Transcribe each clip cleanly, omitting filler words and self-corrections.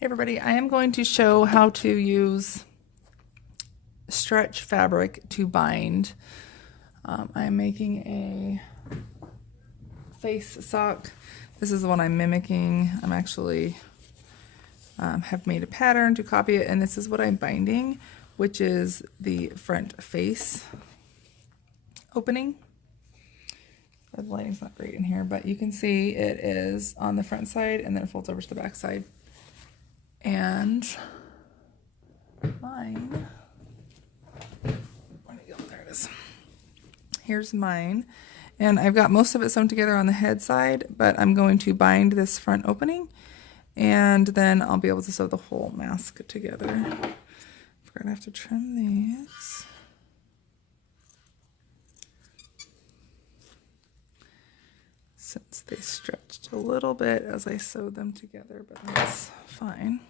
Hey everybody, I am going to show how to use stretch fabric to bind. I'm making a face sock. This is the one I'm mimicking. I'm actually have made a pattern to copy it, and this is what I'm binding, which is the front face opening. The lighting's not great in here, but you can see it is on the front side and then it folds over to the back side. And mine, where'd it go? There it is. Here's mine. And I've got most of it sewn together on the head side, but I'm going to bind this front opening and then I'll be able to sew the whole mask together. We're gonna have to trim these. Since they stretched a little bit as I sewed them together, but that's fine.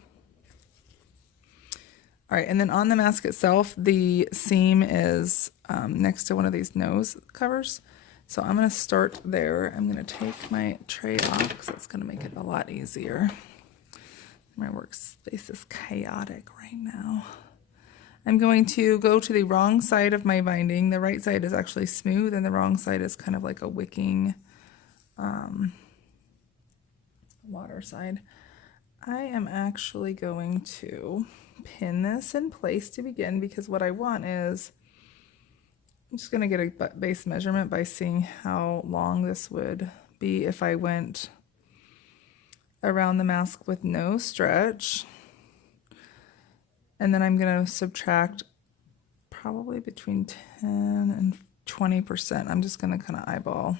All right, and then on the mask itself, the seam is next to one of these nose covers. So I'm gonna start there. I'm gonna take my tray off because that's gonna make it a lot easier. My workspace is chaotic right now. I'm going to go to the wrong side of my binding. The right side is actually smooth and the wrong side is kind of like a wicking water side. I am actually going to pin this in place to begin because what I want is, I'm just going to get a base measurement by seeing how long this would be if I went around the mask with no stretch. And then I'm going to subtract probably between 10 and 20%. I'm just going to kind of eyeball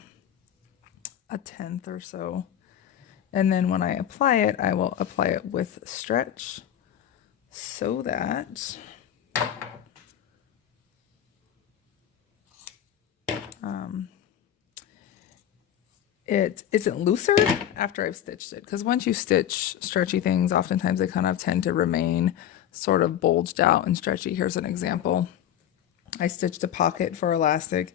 a 1/10 or so. And then when I apply it, I will apply it with stretch so that it isn't looser after I've stitched it. Because once you stitch stretchy things, oftentimes they kind of tend to remain sort of bulged out and stretchy. Here's an example. I stitched a pocket for elastic,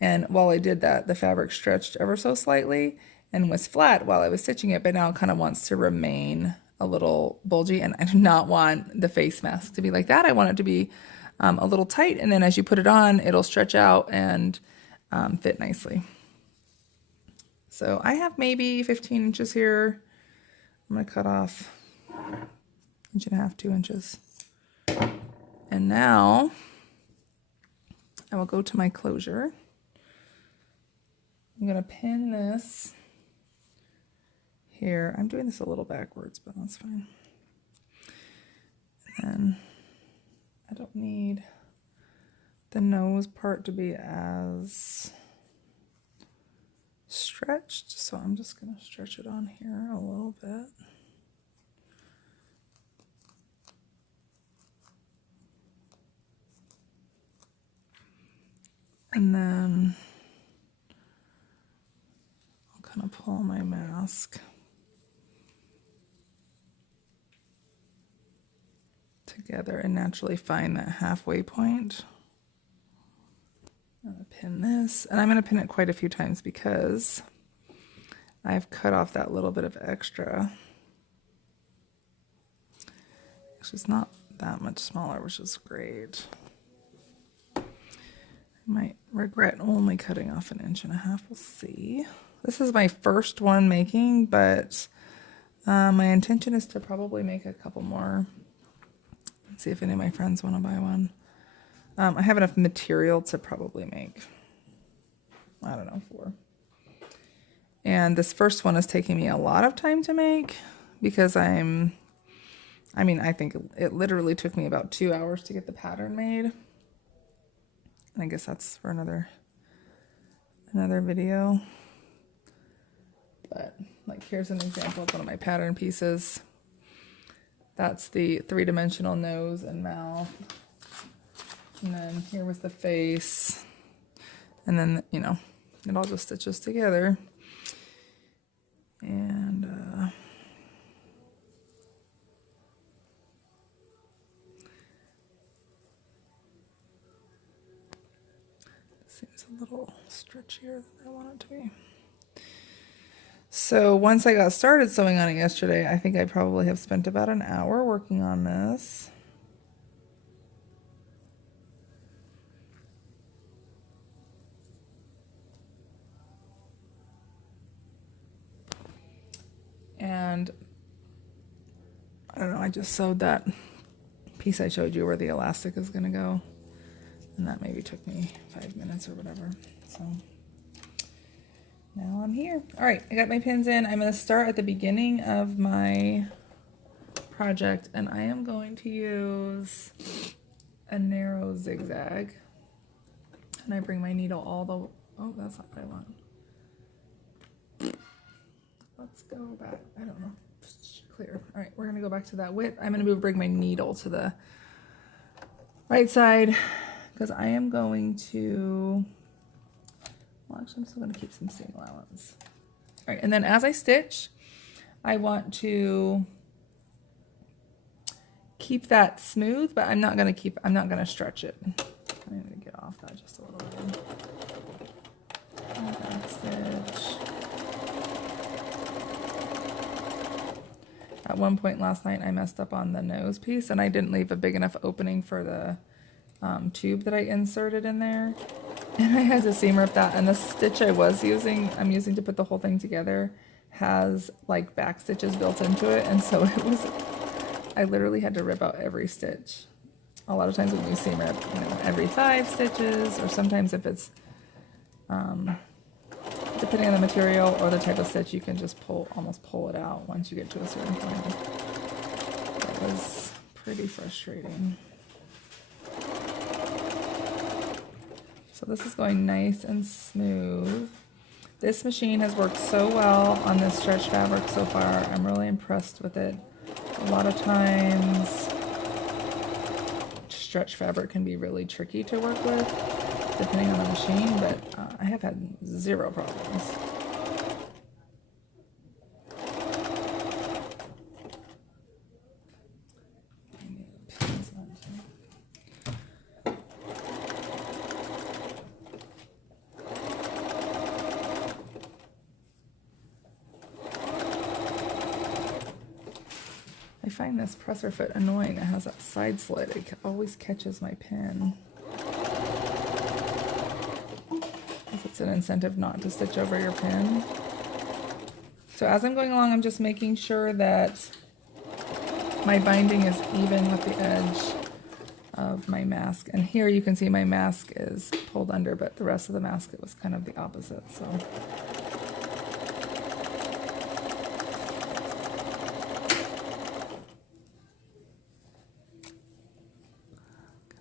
and while I did that, the fabric stretched ever so slightly and was flat while I was stitching it, but now it kind of wants to remain a little bulgy, and I do not want the face mask to be like that. I want it to be a little tight, and then as you put it on, it'll stretch out and fit nicely. So I have maybe 15 inches here. I'm gonna cut off 1.5 inches, 2 inches. And now I will go to my closure. I'm gonna pin this here. I'm doing this a little backwards, but that's fine. And I don't need the nose part to be as stretched, so I'm just gonna stretch it on here a little bit. And then I'll kind of pull my mask together and naturally find that halfway point. I'm gonna pin this, and I'm gonna pin it quite a few times because I've cut off that little bit of extra. Actually, it's not that much smaller, which is great. I might regret only cutting off 1.5 inches. We'll see. This is my first one making, but my intention is to probably make a couple more. Let's see if any of my friends want to buy one. I have enough material to probably make, I don't know, 4. And this first one is taking me a lot of time to make because I think it literally took me about 2 hours to get the pattern made. And I guess that's for another video. But like, here's an example of one of my pattern pieces. That's the 3-dimensional nose and mouth. And then here was the face. And then, you know, it all just stitches together. And seems a little stretchier than I want it to be. So once I got started sewing on it yesterday, I think I probably have spent about an hour working on this. And I don't know, I just sewed that piece I showed you where the elastic is going to go. And that maybe took me 5 minutes or whatever. So now I'm here. All right, I got my pins in. I'm going to start at the beginning of my project, and I am going to use a narrow zigzag. And I bring my needle all the, oh, that's not what I want. Let's go back, I don't know, clear. All right, we're gonna go back to that width. I'm gonna bring my needle to the right side because I am going to, well, actually I'm still gonna keep some seam allowance. All right, and then as I stitch, I want to keep that smooth, but I'm not gonna stretch it. I'm gonna get off that just a little bit. Back stitch. At one point last night, I messed up on the nose piece, and I didn't leave a big enough opening for the tube that I inserted in there. And I had to seam rip that, and the stitch I'm using to put the whole thing together, has like back stitches built into it, and so I literally had to rip out every stitch. A lot of times when you seam rip, every 5 stitches, or sometimes if it's, depending on the material or the type of stitch, you can just almost pull it out once you get to a certain point. That was pretty frustrating. So this is going nice and smooth. This machine has worked so well on this stretch fabric so far. I'm really impressed with it. A lot of times, stretch fabric can be really tricky to work with, depending on the machine, but I have had 0 problems. I find this presser foot annoying. It has that side slit. It always catches my pin. It's an incentive not to stitch over your pin. So as I'm going along, I'm just making sure that my binding is even with the edge of my mask. And here you can see my mask is pulled under, but the rest of the mask, it was kind of the opposite. So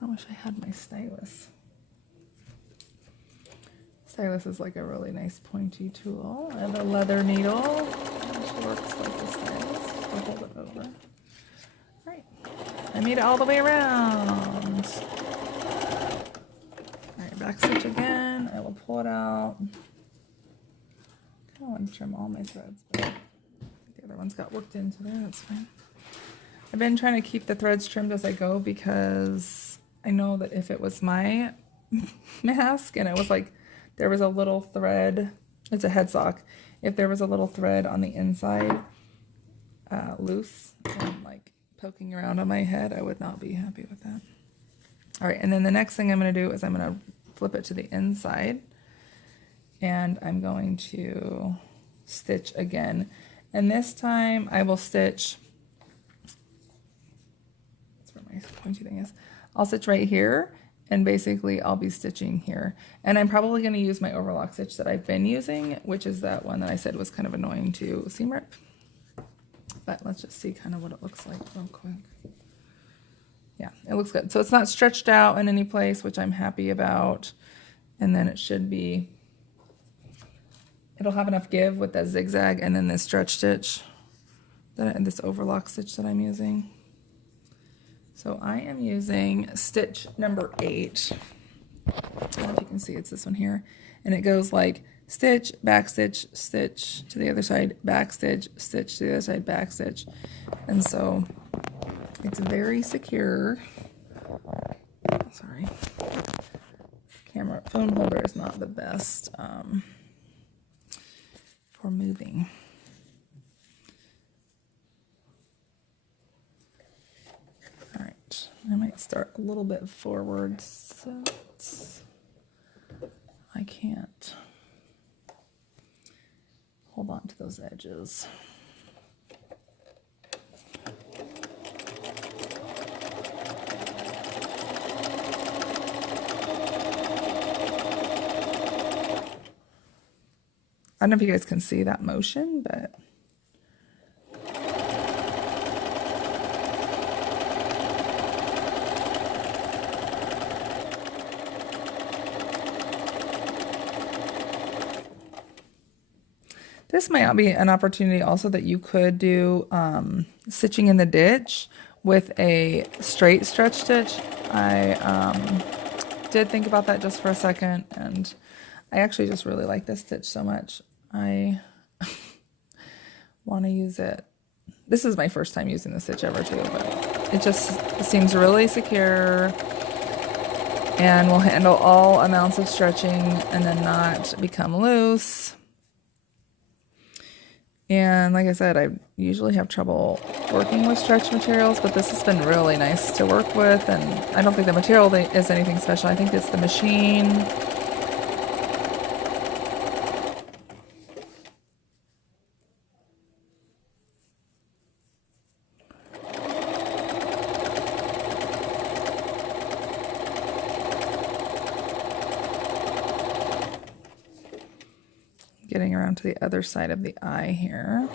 I wish I had my stylus. Stylus is like a really nice pointy tool. I have a leather needle, which works like the stylus. I'll hold it over. All right, I made it all the way around. All right, back stitch again. I will pull it out. I kind of want to trim all my threads, but the other ones got worked into there. That's fine. I've been trying to keep the threads trimmed as I go because I know that if it was my mask and it was like there was a little thread, it's a headsock, if there was a little thread on the inside loose and like poking around on my head, I would not be happy with that. All right, and then the next thing I'm going to do is I'm going to flip it to the inside, and I'm going to stitch again. And this time I will stitch, that's where my pointy thing is, I'll stitch right here, and basically I'll be stitching here. And I'm probably going to use my overlock stitch that I've been using, which is that one that I said was kind of annoying to seam rip. But let's just see kind of what it looks like real quick. Yeah, it looks good. So it's not stretched out in any place, which I'm happy about. And then it should be, it'll have enough give with that zigzag and then this stretch stitch, and this overlock stitch that I'm using. So I am using stitch number 8. I don't know if you can see, it's this one here. And it goes like stitch, back stitch, stitch to the other side, back stitch, stitch to the other side, back stitch. And so it's very secure. Sorry. This phone holder is not the best for moving. start a little bit forward, so I can't hold on to those edges. I don't know if you guys can see that motion, but this might be an opportunity also that you could do stitching in the ditch with a straight stretch stitch. I did think about that just for a second, and I actually just really like this stitch so much. I want to use it. This is my first time using this stitch ever too, but it seems really secure and will handle all amounts of stretching and then not become loose. And like I said, I usually have trouble working with stretch materials, but this has been really nice to work with, and I don't think the material is anything special. I think it's the machine. Getting around to the other side of the eye here.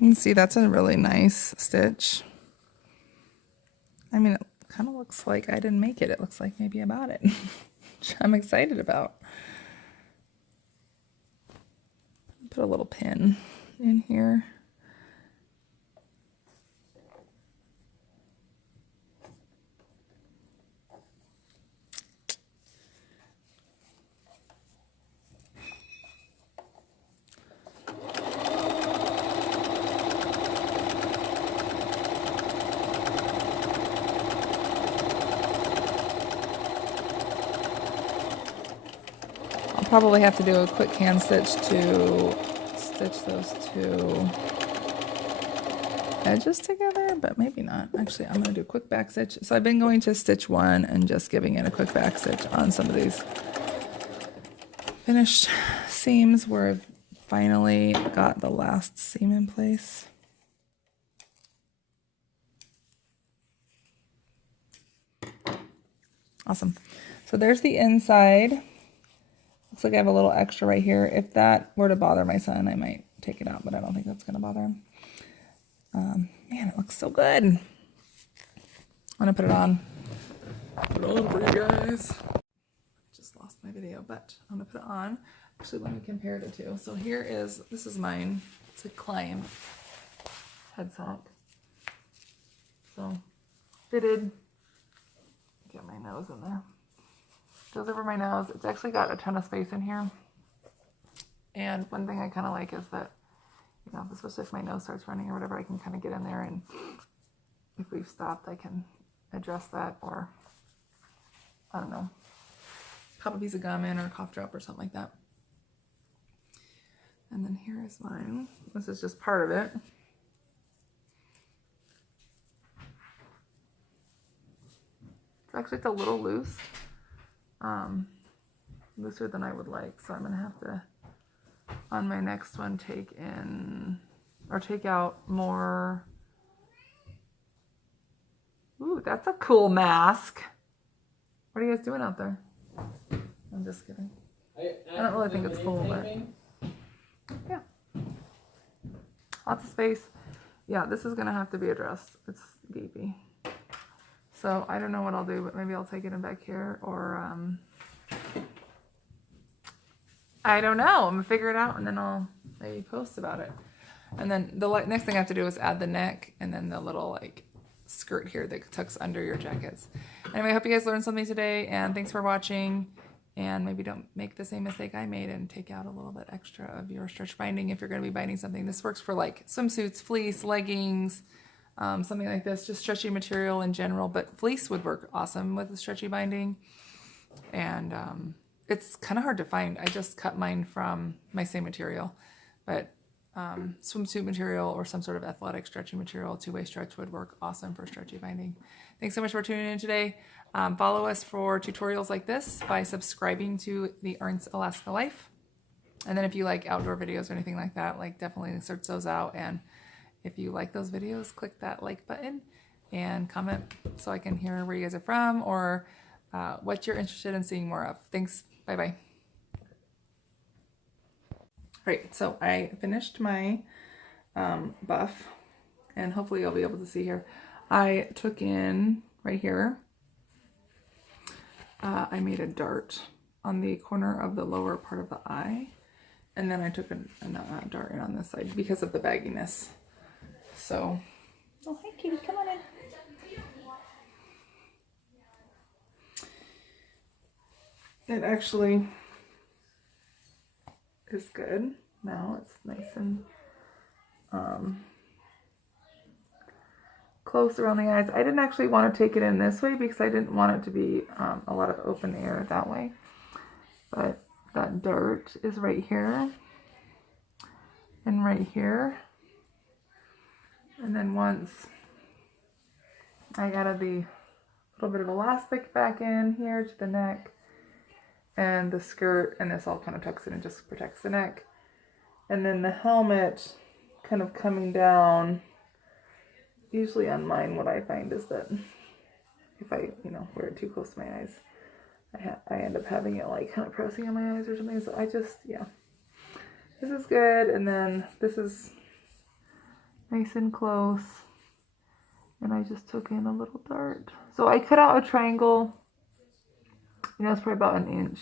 You can see that's a really nice stitch. I mean, it kind of looks like I didn't make it. It looks like maybe I bought it, which I'm excited about. Put a little pin in here. Probably have to do a quick hand stitch to stitch those two edges together, but maybe not. Actually, I'm going to do a quick back stitch. So I've been going to stitch one and just giving it a quick back stitch on some of these finished seams where I've finally got the last seam in place. Awesome. So there's the inside. Looks like I have a little extra right here. If that were to bother my son, I might take it out, but I don't think that's going to bother him. Man, it looks so good. I'm going to put it on. Put it on for you guys. I just lost my video, but I'm going to put it on. Actually, let me compare the two. So here is, this is mine. It's a Climb head sock. So, fitted. Get my nose in there. Goes over my nose. It's actually got a ton of space in here. And one thing I kind of like is that, you know, especially if my nose starts running or whatever, I can kind of get in there, and if we've stopped, I can adjust that, or, I don't know, pop a piece of gum in or a cough drop or something like that. And then here is mine. This is just part of it. Actually, it's a little loose. Looser than I would like, so I'm going to have to, on my next one, take out more. Ooh, that's a cool mask. What are you guys doing out there? I'm just kidding. I don't really think it's cool, but yeah. Lots of space. Yeah, this is going to have to be addressed. It's gapey. So I don't know what I'll do, but maybe I'll take it in back here, or I don't know. I'm gonna figure it out, and then I'll maybe post about it. And then the next thing I have to do is add the neck and then the little like skirt here that tucks under your jackets. Anyway, I hope you guys learned something today, and thanks for watching. And maybe don't make the same mistake I made and take out a little bit extra of your stretch binding if you're going to be binding something. This works for like swimsuits, fleece, leggings, something like this, just stretchy material in general, but fleece would work awesome with the stretchy binding. And it's kind of hard to find. I just cut mine from my same material, but swimsuit material or some sort of athletic stretchy material, two-way stretch would work awesome for stretchy binding. Thanks so much for tuning in today. Follow us for tutorials like this by subscribing to the Ernst Alaska Life. And then if you like outdoor videos or anything like that, like definitely search those out. And if you like those videos, click that like button and comment so I can hear where you guys are from or what you're interested in seeing more of. Thanks. Bye-bye. All right, so I finished my buff, and hopefully you'll be able to see here. I took in right here, I made a dart on the corner of the lower part of the eye, and then I took a dart in on this side because of the bagginess. So, oh, hi Katie, come on in. It actually is good. Now it's nice and close around the eyes. I didn't actually want to take it in this way because I didn't want it to be a lot of open air that way. But that dart is right here and right here. And then once I added the little bit of elastic back in here to the neck and the skirt, and this all kind of tucks in and just protects the neck. And then the helmet kind of coming down. Usually on mine, what I find is that if I, wear it too close to my eyes, I end up having it like kind of pressing on my eyes or something. So I just, this is good. And then this is nice and close. And I just took in a little dart. So I cut out a triangle. It's probably about an inch,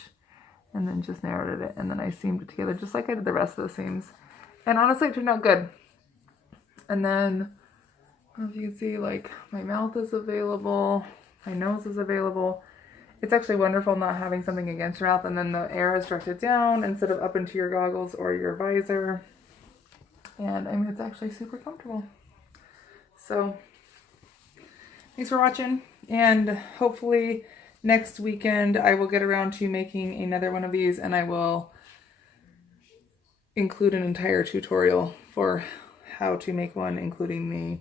and then just narrowed it, and then I seamed it together just like I did the rest of the seams, and honestly it turned out good. And then, I don't know if you can see, like, my mouth is available, my nose is available. It's actually wonderful not having something against your mouth, and then the air is directed down instead of up into your goggles or your visor, and I mean, it's actually super comfortable. So, thanks for watching, and hopefully next weekend, I will get around to making another one of these, and I will include an entire tutorial for how to make one, including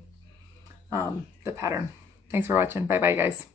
the pattern. Thanks for watching. Bye-bye, guys.